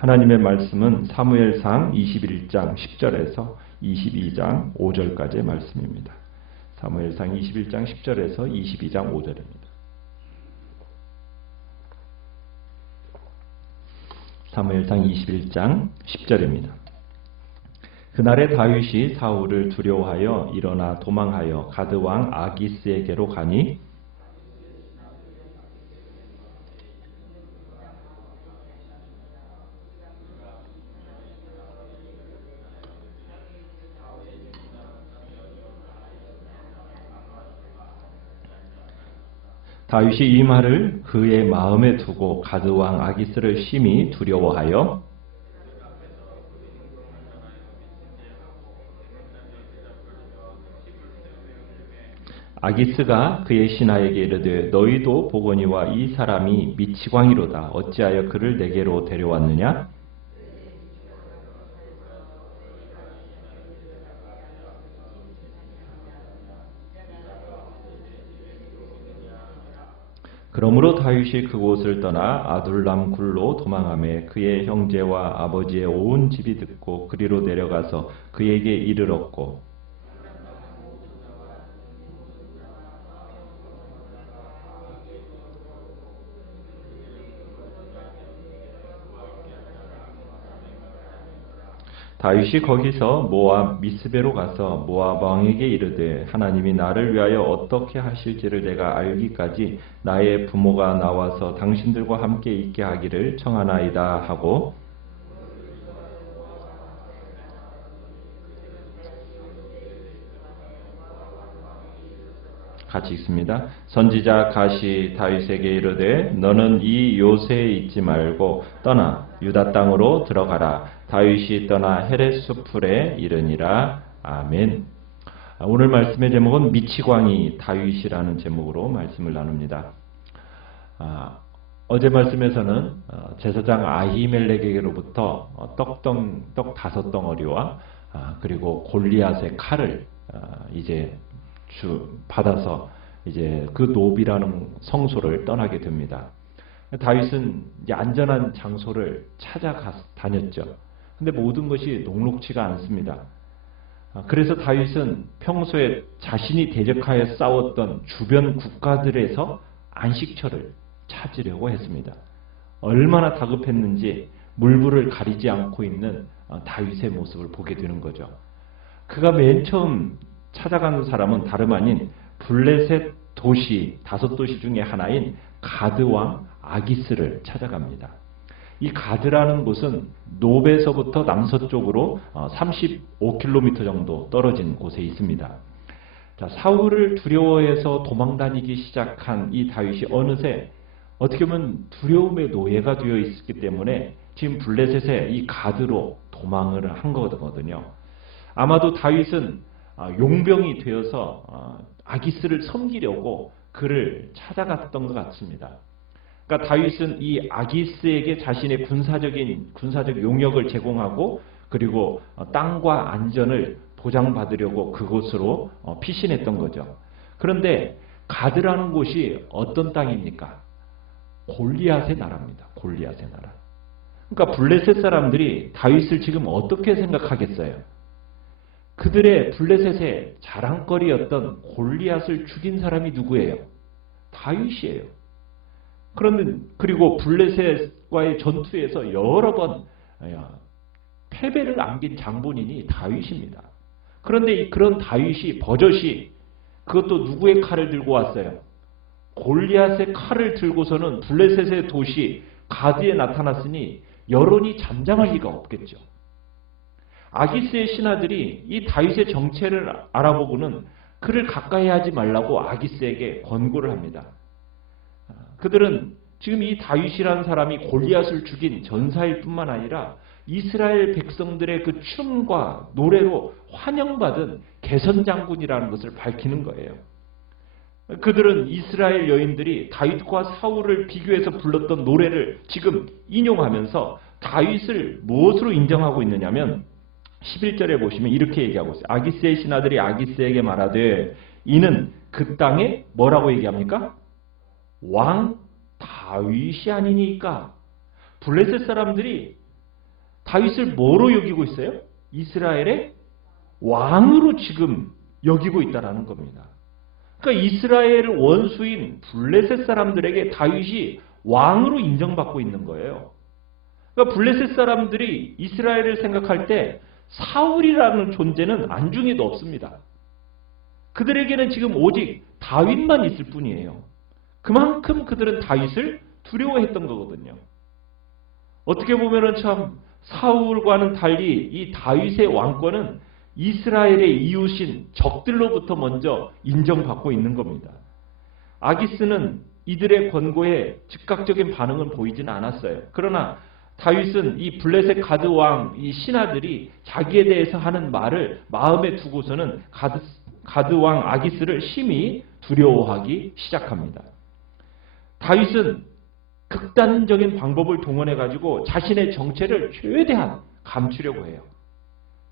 하나님의 말씀은 사무엘상 21장 10절에서 22장 5절까지의 말씀입니다. 사무엘상 21장 10절에서 22장 5절입니다. 사무엘상 21장 10절입니다. 그날에 다윗이 사울을 두려워하여 일어나 도망하여 가드 왕 아기스에게로 가니 다윗이 이 말을 그의 마음에 두고 가드 왕 아기스를 심히 두려워하여 아기스가 그의 신하에게 이르되 너희도 보거니와 이 사람이 미치광이로다. 어찌하여 그를 내게로 데려왔느냐 그러므로 다윗이 그곳을 떠나 아둘람 굴로 도망하며 그의 형제와 아버지의 온 집이 듣고 그리로 내려가서 그에게 이르렀고 다윗이 거기서 모압 미스베로 가서 모압 왕에게 이르되 하나님이 나를 위하여 어떻게 하실지를 내가 알기까지 나의 부모가 나와서 당신들과 함께 있게 하기를 청하나이다. 하고 같이 읽습니다. 선지자 가시 다윗에게 이르되 너는 이 요새에 있지 말고 떠나 유다 땅으로 들어가라. 다윗이 떠나 헤레스 풀에 이르니라. 아멘. 오늘 말씀의 제목은 미치광이 다윗이라는 제목으로 말씀을 나눕니다. 아, 어제 말씀에서는 어, 제사장 아히멜렉에게로부터 어, 떡덩 떡 다섯 덩어리와 아, 그리고 골리앗의 칼을 아, 이제 주 받아서 이제 그 노비라는 성소를 떠나게 됩니다. 다윗은 이제 안전한 장소를 찾아가 다녔죠. 근데 모든 것이 녹록치가 않습니다. 아, 그래서 다윗은 평소에 자신이 대적하여 싸웠던 주변 국가들에서 안식처를 찾으려고 했습니다. 얼마나 다급했는지 물불을 가리지 않고 있는 어, 다윗의 모습을 보게 되는 거죠. 그가 맨 처음 찾아가는 사람은 다름 아닌 블레셋 도시 다섯 도시 중에 하나인 가드 왕 아기스를 찾아갑니다. 이 가드라는 곳은 노베서부터 남서쪽으로 35km 정도 떨어진 곳에 있습니다. 자, 사울을 두려워해서 도망다니기 시작한 이 다윗이 어느새 어떻게 보면 두려움의 노예가 되어 있었기 때문에 지금 블레셋의 이 가드로 도망을 한 거거든요. 아마도 다윗은 아, 용병이 되어서 어, 아기스를 섬기려고 그를 찾아갔던 것 같습니다. 그러니까 다윗은 이 아기스에게 자신의 군사적인 군사적 용역을 제공하고 그리고 어, 땅과 안전을 보장받으려고 그곳으로 어, 피신했던 거죠. 그런데 가드라는 곳이 어떤 땅입니까? 골리앗의 나라입니다. 골리앗의 나라. 그러니까 블레셋 사람들이 다윗을 지금 어떻게 생각하겠어요? 그들의 블레셋의 자랑거리였던 골리앗을 죽인 사람이 누구예요? 다윗이에요. 그러면 그리고 블레셋과의 전투에서 여러 번 패배를 안긴 장본인이 다윗입니다. 그런데 그런 다윗이 버젓이 그것도 누구의 칼을 들고 왔어요? 골리앗의 칼을 들고서는 블레셋의 도시 가드에 나타났으니 여론이 잠잠할 리가 없겠죠. 아기스의 신하들이 이 다윗의 정체를 알아보고는 그를 가까이 하지 말라고 아기스에게 권고를 합니다. 그들은 지금 이 다윗이라는 사람이 골리앗을 죽인 전사일 뿐만 아니라 이스라엘 백성들의 그 춤과 노래로 환영받은 개선 장군이라는 것을 밝히는 거예요. 그들은 이스라엘 여인들이 다윗과 사울을 비교해서 불렀던 노래를 지금 인용하면서 다윗을 무엇으로 인정하고 있느냐면 11절에 보시면 이렇게 얘기하고 있어요. 아기스의 신하들이 아기스에게 말하되 이는 그 땅에 뭐라고 얘기합니까? 왕 다윗이 아니니까 블레셋 사람들이 다윗을 뭐로 여기고 있어요? 이스라엘의 왕으로 지금 여기고 있다라는 겁니다. 그러니까 이스라엘 원수인 블레셋 사람들에게 다윗이 왕으로 인정받고 있는 거예요. 그러니까 블레셋 사람들이 이스라엘을 생각할 때 사울이라는 존재는 안중에도 없습니다. 그들에게는 지금 오직 다윗만 있을 뿐이에요. 그만큼 그들은 다윗을 두려워했던 거거든요. 어떻게 보면은 참 사울과는 달리 이 다윗의 왕권은 이스라엘의 이웃인 적들로부터 먼저 인정받고 있는 겁니다. 아기스는 이들의 권고에 즉각적인 반응은 보이지는 않았어요. 그러나 다윗은 이 블레셋 가드 왕 이 신하들이 자기에 대해서 하는 말을 마음에 두고서는 가드, 가드 왕 아기스를 심히 두려워하기 시작합니다. 다윗은 극단적인 방법을 동원해 가지고 자신의 정체를 최대한 감추려고 해요.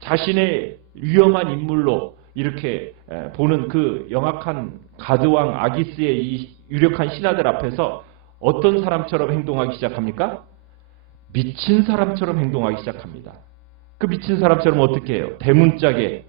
자신의 위험한 인물로 이렇게 보는 그 영악한 가드왕 아기스의 이 유력한 신하들 앞에서 어떤 사람처럼 행동하기 시작합니까? 미친 사람처럼 행동하기 시작합니다. 그 미친 사람처럼 어떻게 해요? 대문짝에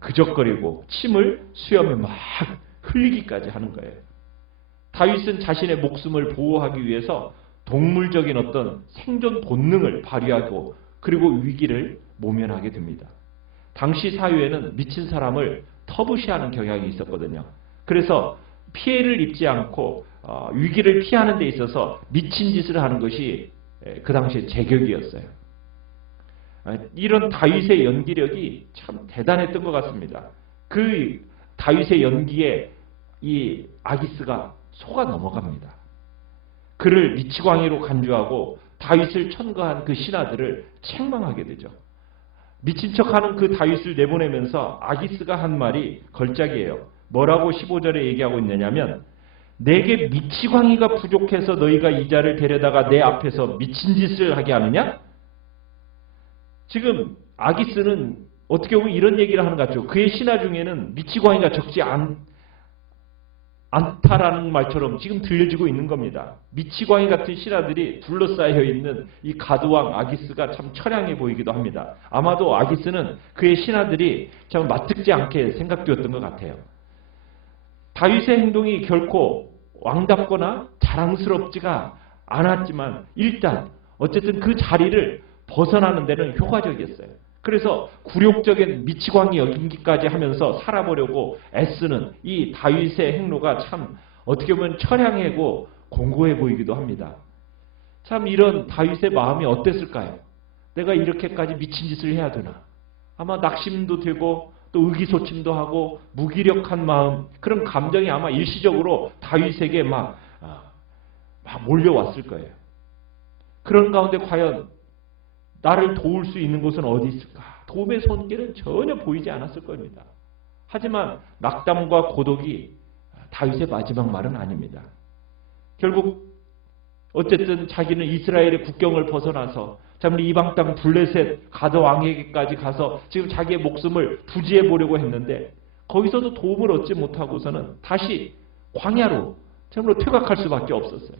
그적거리고 침을 수염에 막 흘리기까지 하는 거예요. 다윗은 자신의 목숨을 보호하기 위해서 동물적인 어떤 생존 본능을 발휘하고 그리고 위기를 모면하게 됩니다. 당시 사회에는 미친 사람을 터부시하는 경향이 있었거든요. 그래서 피해를 입지 않고 어, 위기를 피하는 데 있어서 미친 짓을 하는 것이 그 당시에 제격이었어요. 아, 이런 다윗의 연기력이 참 대단했던 것 같습니다. 그 다윗의 연기에 이 아기스가 속아 넘어갑니다. 그를 미치광이로 간주하고 다윗을 천거한 그 신하들을 책망하게 되죠. 미친 척하는 그 다윗을 내보내면서 아기스가 한 말이 걸작이에요. 뭐라고 15절에 얘기하고 있느냐면 내게 미치광이가 부족해서 너희가 이자를 데려다가 내 앞에서 미친 짓을 하게 하느냐? 지금 아기스는 어떻게 보면 이런 얘기를 하는 것 같죠. 그의 신하 중에는 미치광이가 적지 않, 않다라는 말처럼 지금 들려지고 있는 겁니다. 미치광이 같은 신하들이 둘러싸여 있는 이 가드왕 아기스가 참 처량해 보이기도 합니다. 아마도 아기스는 그의 신하들이 참 맞듣지 않게 생각되었던 것 같아요. 다윗의 행동이 결코 왕답거나 자랑스럽지가 않았지만 일단 어쨌든 그 자리를 벗어나는 데는 효과적이었어요. 그래서 굴욕적인 미치광이 여긴기까지 하면서 살아보려고 애쓰는 이 다윗의 행로가 참 어떻게 보면 처량하고 공고해 보이기도 합니다. 참 이런 다윗의 마음이 어땠을까요? 내가 이렇게까지 미친 짓을 해야 되나? 아마 낙심도 되고 또 의기소침도 하고 무기력한 마음 그런 감정이 아마 일시적으로 다윗에게 막, 아, 막 몰려왔을 거예요. 그런 가운데 과연 나를 도울 수 있는 곳은 어디 있을까? 도움의 손길은 전혀 보이지 않았을 겁니다. 하지만 낙담과 고독이 다윗의 마지막 말은 아닙니다. 결국 어쨌든 자기는 이스라엘의 국경을 벗어나서 참 이방 땅 블레셋 가드 왕에게까지 가서 지금 자기의 목숨을 부지해 보려고 했는데 거기서도 도움을 얻지 못하고서는 다시 광야로 참으로 퇴각할 수밖에 없었어요.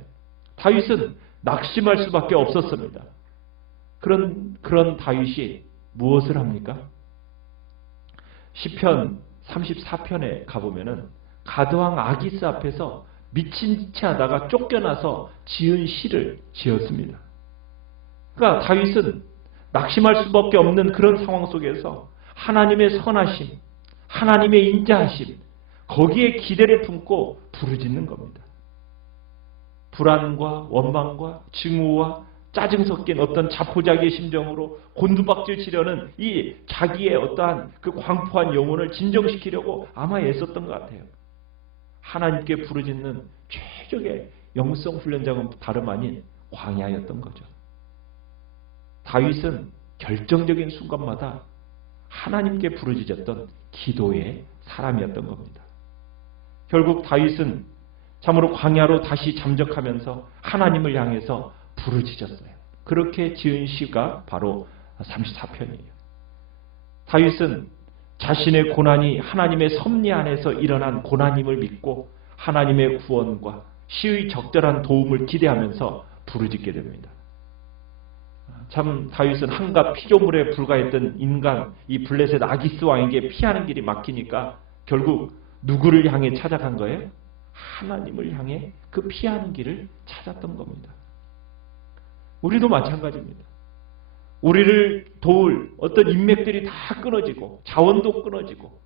다윗은 낙심할 수밖에 없었습니다. 그런 그런 다윗이 무엇을 합니까? 시편 34편에 가보면은 가드왕 아기스 앞에서 미친 짓 하다가 쫓겨나서 지은 시를 지었습니다. 그러니까 다윗은 낙심할 수밖에 없는 그런 상황 속에서 하나님의 선하심, 하나님의 인자하심, 거기에 기대를 품고 부르짖는 겁니다. 불안과 원망과 증오와 짜증 섞인 어떤 자포자기의 심정으로 곤두박질 치려는 이 자기의 어떠한 그 광포한 영혼을 진정시키려고 아마 애썼던 것 같아요. 하나님께 부르짖는 최적의 영성 훈련장은 다름 아닌 광야였던 거죠. 다윗은 결정적인 순간마다 하나님께 부르짖었던 기도의 사람이었던 겁니다. 결국 다윗은 참으로 광야로 다시 잠적하면서 하나님을 향해서 부르짖었어요. 그렇게 지은 시가 바로 34편이에요. 다윗은 자신의 고난이 하나님의 섭리 안에서 일어난 고난임을 믿고 하나님의 구원과 시의 적절한 도움을 기대하면서 부르짖게 됩니다. 참 다윗은 한갓 피조물에 불과했던 인간 이 블레셋 아기스 왕에게 피하는 길이 막히니까 결국 누구를 향해 찾아간 거예요? 하나님을 향해 그 피하는 길을 찾았던 겁니다. 우리도 마찬가지입니다. 우리를 도울 어떤 인맥들이 다 끊어지고 자원도 끊어지고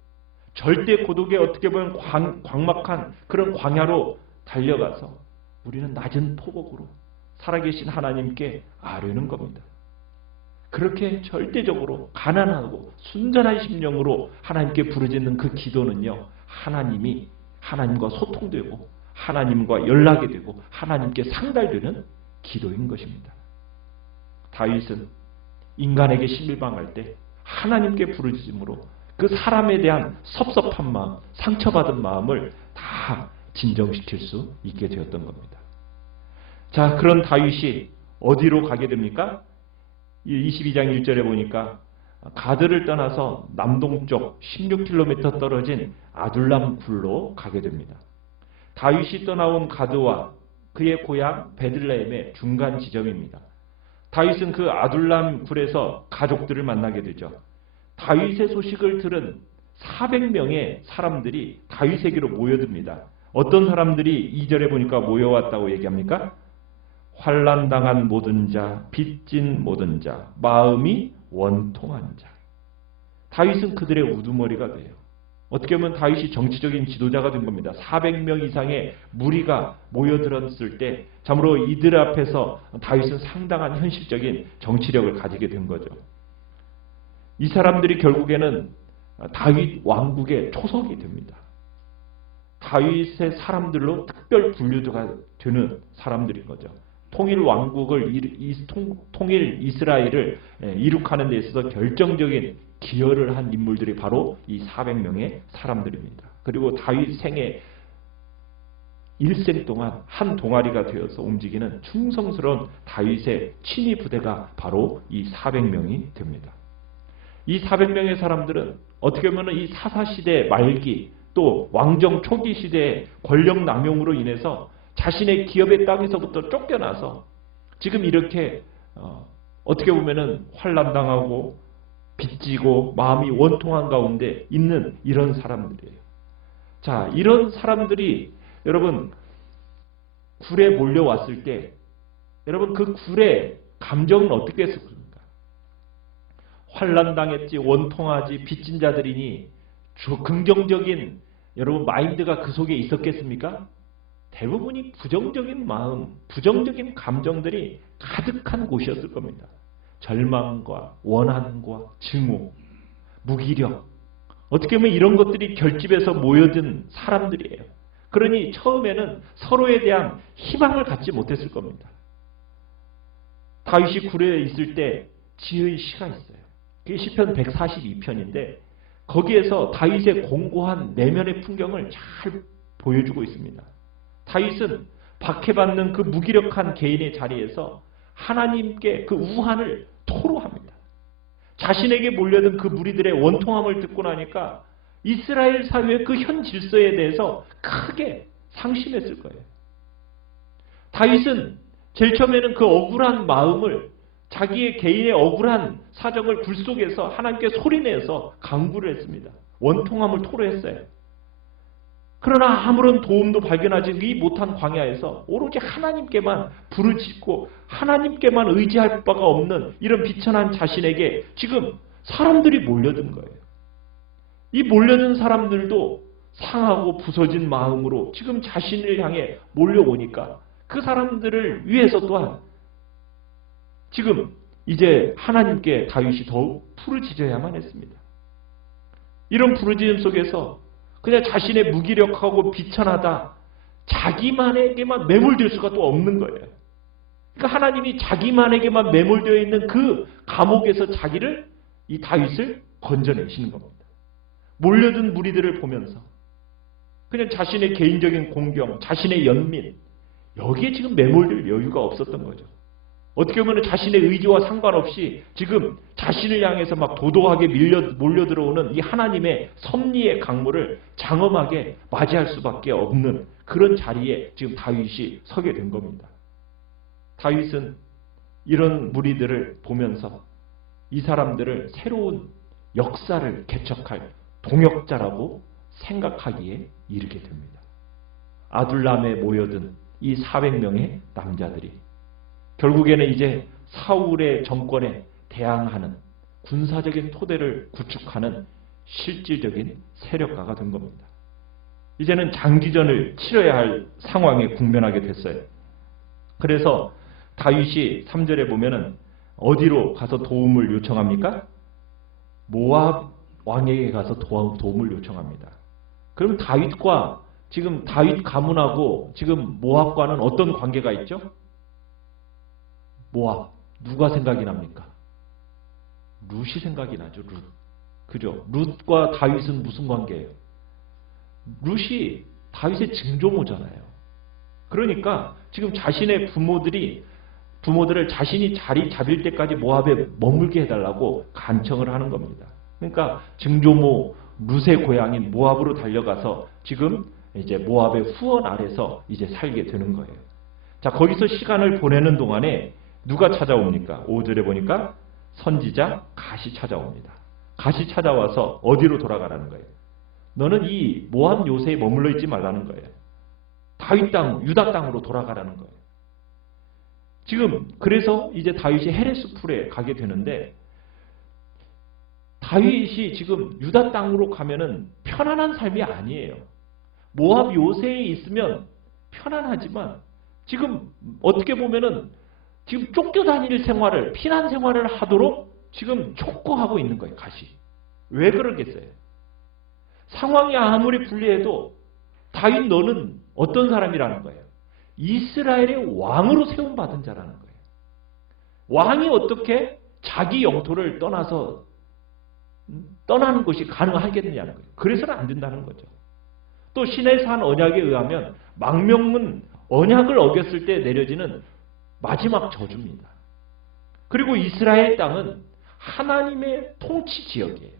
절대 고독에 어떻게 보면 광, 광막한 그런 광야로 달려가서 우리는 낮은 토복으로 살아계신 하나님께 아뢰는 겁니다. 그렇게 절대적으로 가난하고 순전한 심령으로 하나님께 부르짖는 그 기도는요, 하나님이 하나님과 소통되고 하나님과 연락이 되고 하나님께 상달되는 기도인 것입니다. 다윗은 인간에게 신밀방할 때 하나님께 부르짖음으로 그 사람에 대한 섭섭한 마음, 상처받은 마음을 다 진정시킬 수 있게 되었던 겁니다. 자, 그런 다윗이 어디로 가게 됩니까? 22장 1절에 보니까 가드를 떠나서 남동쪽 16km 떨어진 아둘람 굴로 가게 됩니다. 다윗이 떠나온 가드와 그의 고향 베들레헴의 중간 지점입니다. 다윗은 그 아둘람 굴에서 가족들을 만나게 되죠. 다윗의 소식을 들은 400명의 사람들이 다윗에게로 모여듭니다. 어떤 사람들이 2절에 보니까 모여왔다고 얘기합니까? 환란당한 모든 자, 빚진 모든 자, 마음이 원통한 자. 다윗은 그들의 우두머리가 돼요. 어떻게 보면 다윗이 정치적인 지도자가 된 겁니다. 400명 이상의 무리가 모여들었을 때 참으로 이들 앞에서 다윗은 상당한 현실적인 정치력을 가지게 된 거죠. 이 사람들이 결국에는 다윗 왕국의 초석이 됩니다. 다윗의 사람들로 특별 분류가 되는 사람들인 거죠. 통일 왕국을 통일 이스라엘을 이룩하는 데 있어서 결정적인 기여를 한 인물들이 바로 이 400명의 사람들입니다. 그리고 다윗 생애 일생 동안 한 동아리가 되어서 움직이는 충성스러운 다윗의 친위 부대가 바로 이 400명이 됩니다. 이 400명의 사람들은 어떻게 보면 이 사사시대 말기 또 왕정 초기 시대의 권력 남용으로 인해서 자신의 기업의 땅에서부터 쫓겨나서 지금 이렇게 어, 떻게 보면은 환란당하고 빚지고 마음이 원통한 가운데 있는 이런 사람들이에요. 자, 이런 사람들이 여러분 굴에 몰려왔을 때 여러분 그 굴의 감정은 어떻게 했습니까? 환란당했지 원통하지 빚진 자들이니 긍정적인 여러분 마인드가 그 속에 있었겠습니까? 대부분이 부정적인 마음, 부정적인 감정들이 가득한 곳이었을 겁니다. 절망과 원한과 증오, 무기력. 어떻게 보면 이런 것들이 결집해서 모여든 사람들이에요. 그러니 처음에는 서로에 대한 희망을 갖지 못했을 겁니다. 다윗이 굴에 있을 때 지의 시가 있어요. 그게 시편 142편인데 거기에서 다윗의 공고한 내면의 풍경을 잘 보여주고 있습니다. 다윗은 박해받는 그 무기력한 개인의 자리에서 하나님께 그 우한을 토로합니다. 자신에게 몰려든 그 무리들의 원통함을 듣고 나니까 이스라엘 사회의 그 현 질서에 대해서 크게 상심했을 거예요. 다윗은 제일 처음에는 그 억울한 마음을 자기의 개인의 억울한 사정을 굴 속에서 하나님께 소리내서 강구를 했습니다. 원통함을 토로했어요. 그러나 아무런 도움도 발견하지 못한 광야에서 오로지 하나님께만 부르짖고 하나님께만 의지할 바가 없는 이런 비천한 자신에게 지금 사람들이 몰려든 거예요. 이 몰려든 사람들도 상하고 부서진 마음으로 지금 자신을 향해 몰려오니까 그 사람들을 위해서 또한 지금 이제 하나님께 다윗이 더욱 부르짖어야만 했습니다. 이런 부르짖음 속에서 그냥 자신의 무기력하고 비천하다 자기만에게만 매몰될 수가 또 없는 거예요. 그러니까 하나님이 자기만에게만 매몰되어 있는 그 감옥에서 자기를 이 다윗을 건져내시는 겁니다. 몰려든 무리들을 보면서 그냥 자신의 개인적인 공경, 자신의 연민 여기에 지금 매몰될 여유가 없었던 거죠. 어떻게 보면 자신의 의지와 상관없이 지금 자신을 향해서 막 도도하게 밀려, 몰려 들어오는 이 하나님의 섭리의 강물을 장엄하게 맞이할 수밖에 없는 그런 자리에 지금 다윗이 서게 된 겁니다. 다윗은 이런 무리들을 보면서 이 사람들을 새로운 역사를 개척할 동역자라고 생각하기에 이르게 됩니다. 아둘람에 모여든 이 400명의 남자들이 결국에는 이제 사울의 정권에 대항하는 군사적인 토대를 구축하는 실질적인 세력가가 된 겁니다. 이제는 장기전을 치러야 할 상황에 국면하게 됐어요. 그래서 다윗이 3절에 보면은 어디로 가서 도움을 요청합니까? 모압 왕에게 가서 도움을 요청합니다. 그럼 다윗과 지금 다윗 가문하고 지금 모압과는 어떤 관계가 있죠? 모압 누가 생각이 납니까? 룻이 생각이 나죠. 룻. 그죠? 룻과 다윗은 무슨 관계예요? 룻이 다윗의 증조모잖아요. 그러니까 지금 자신의 부모들이 부모들을 자신이 자리 잡을 때까지 모압에 머물게 해달라고 간청을 하는 겁니다. 그러니까 증조모 룻의 고향인 모압으로 달려가서 지금 이제 모압의 후원 아래서 이제 살게 되는 거예요. 자, 거기서 시간을 보내는 동안에 누가 찾아옵니까? 5절에 보니까 선지자 가시 찾아옵니다. 가시 찾아와서 어디로 돌아가라는 거예요? 너는 이 모압 요새에 머물러 있지 말라는 거예요. 다윗 땅, 유다 땅으로 돌아가라는 거예요. 지금 그래서 이제 다윗이 헤레스 풀에 가게 되는데 다윗이 지금 유다 땅으로 가면은 편안한 삶이 아니에요. 모압 요새에 있으면 편안하지만 지금 어떻게 보면은 지금 쫓겨 다닐 생활을 피난 생활을 하도록 지금 촉구하고 있는 거예요. 가시. 왜 그러겠어요? 상황이 아무리 불리해도 다윗 너는 어떤 사람이라는 거예요? 이스라엘의 왕으로 세움받은 자라는 거예요. 왕이 어떻게 자기 영토를 떠나서 떠나는 것이 가능하겠느냐는 거예요. 그래서는 안 된다는 거죠. 또 신의 산 언약에 의하면 망명은 언약을 어겼을 때 내려지는 마지막 저주입니다. 그리고 이스라엘 땅은 하나님의 통치 지역이에요.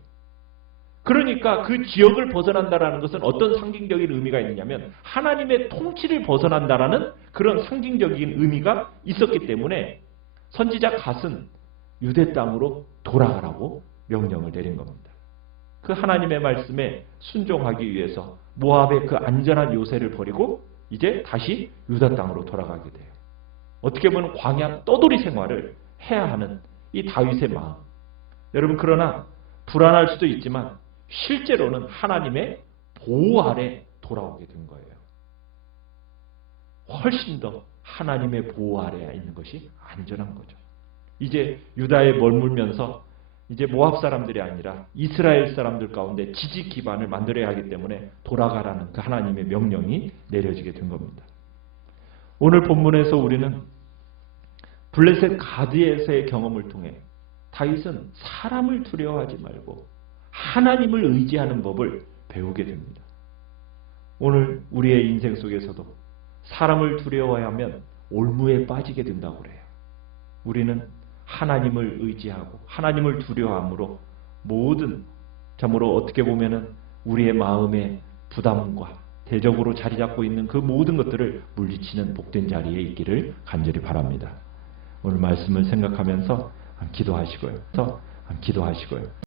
그러니까 그 지역을 벗어난다라는 것은 어떤 상징적인 의미가 있느냐면 하나님의 통치를 벗어난다라는 그런 상징적인 의미가 있었기 때문에 선지자 갓은 유대 땅으로 돌아가라고 명령을 내린 겁니다. 그 하나님의 말씀에 순종하기 위해서 모압의 그 안전한 요새를 버리고 이제 다시 유다 땅으로 돌아가게 돼요. 어떻게 보면 광야 떠돌이 생활을 해야 하는 이 다윗의 마음. 여러분 그러나 불안할 수도 있지만 실제로는 하나님의 보호 아래 돌아오게 된 거예요. 훨씬 더 하나님의 보호 아래에 있는 것이 안전한 거죠. 이제 유다에 머물면서 이제 모압 사람들이 아니라 이스라엘 사람들 가운데 지지 기반을 만들어야 하기 때문에 돌아가라는 그 하나님의 명령이 내려지게 된 겁니다. 오늘 본문에서 우리는 블레셋 가드에서의 경험을 통해 다윗은 사람을 두려워하지 말고 하나님을 의지하는 법을 배우게 됩니다. 오늘 우리의 인생 속에서도 사람을 두려워하면 올무에 빠지게 된다고 그래요. 우리는 하나님을 의지하고 하나님을 두려워함으로 모든 참으로 어떻게 보면은 우리의 마음의 부담과 대적으로 자리 잡고 있는 그 모든 것들을 물리치는 복된 자리에 있기를 간절히 바랍니다. 오늘 말씀을 생각하면서 기도하시고요. 기도하시고요.